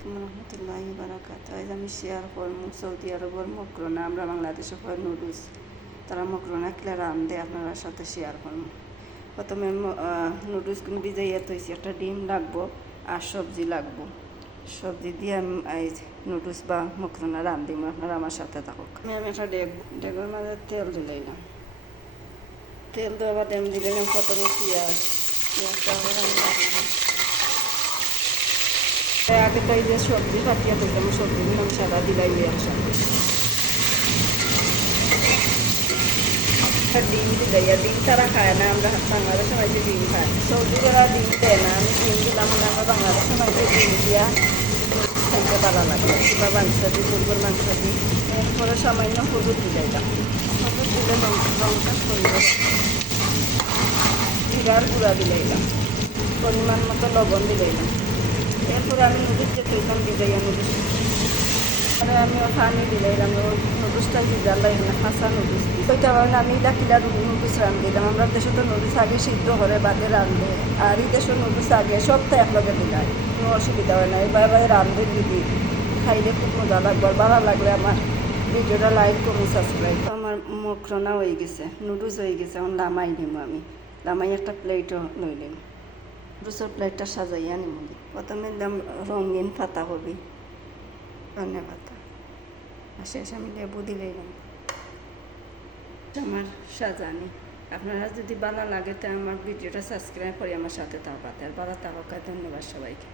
আলাইকুম রহমতুল্লাহি বারাকাতুহু। আজ আমি শেয়ার করবো সৌদি আরবের মকরোনা। আমরা বাংলাদেশে হয় নুডলস, তারা মকরোনা কিলা রান্ধে আপনার সাথে শেয়ার করবো। প্রথমে নুডলসগুলো ভিজাইয়া তৈছি, একটা ডিম লাগবো আর সবজি লাগবো। সবজি দিয়ে আমি নুডলস বা মকরোনা রান্ধিম, আপনারা আমার সাথে থাকুক। আমি একটা ডেগের মাঝে তেল দিলাম, তেল দেওয়া বাদে আমি দিলাম প্রথমে পেঁয়াজটা আগে তো এই যে সবজি কাটিয়ে দিলাম, সবজিগুলো আমি সাদা দিলাই একসাথে। ডিম দিলাই, আর ডিম তারা খায় না, আমরা বাংলাদেশের মাঝে ডিম খাই, সৌদিরা ডিম দেয় না। আমি ডিম দিলাম না, আমরা বাংলাদেশের মাঝে ডিম দিয়া খাইতে ভালো লাগে। কিংবা মাংস দিই, গরুর মাংস দিই। এরপরে সামান্য হলুদ দিলাইলাম, হলুদ দিলে রংটা সুন্দর। জিরার গুঁড়া দিলাইলাম, পরিমাণ মতো লবণ দিলাইলাম। এরপরে আমি নুডলস যে তৈলাম ভিজাইয়া নুডলস, পরে আমি পানি দিলাইলাম। নুডলসটা ভিজার লাগবে না, কাঁচা নুডলস ওইটা কারণে আমি কিলা নুডলস রান্ধিলাম। আমরা দেশে তো নুডলস আগে সিদ্ধ করে বাদে রান্ধে, আর এই দেশের নুডলস আগে সবটা একলগে দিলাই, কোনো অসুবিধা হয় না। এবার রান্ধে দিদি খাইলে খুব মজা লাগবে। আর ভালো লাগলে আমার ভিডিওটা লাইক করুন, সাবস্ক্রাইব। আমার মকরোনা হয়ে গেছে, নুডলস হয়ে গেছে। এখন লামাই নিব, আমি লামাই একটা প্লেটও লই নিব। নুডলসের প্লেটটা সাজাইয়া নিব। প্রথমে দাম রঙিন পাতা হবে, ধনে পাতা, আর শেষ আমি লেবু দিলাম। আমার সাজানি। আপনারা যদি ভালো লাগে তো আমার ভিডিওটা সাবস্ক্রাইব করে আমার সাথে থাকাতে, আর ভালো থাকা। ধন্যবাদ সবাইকে।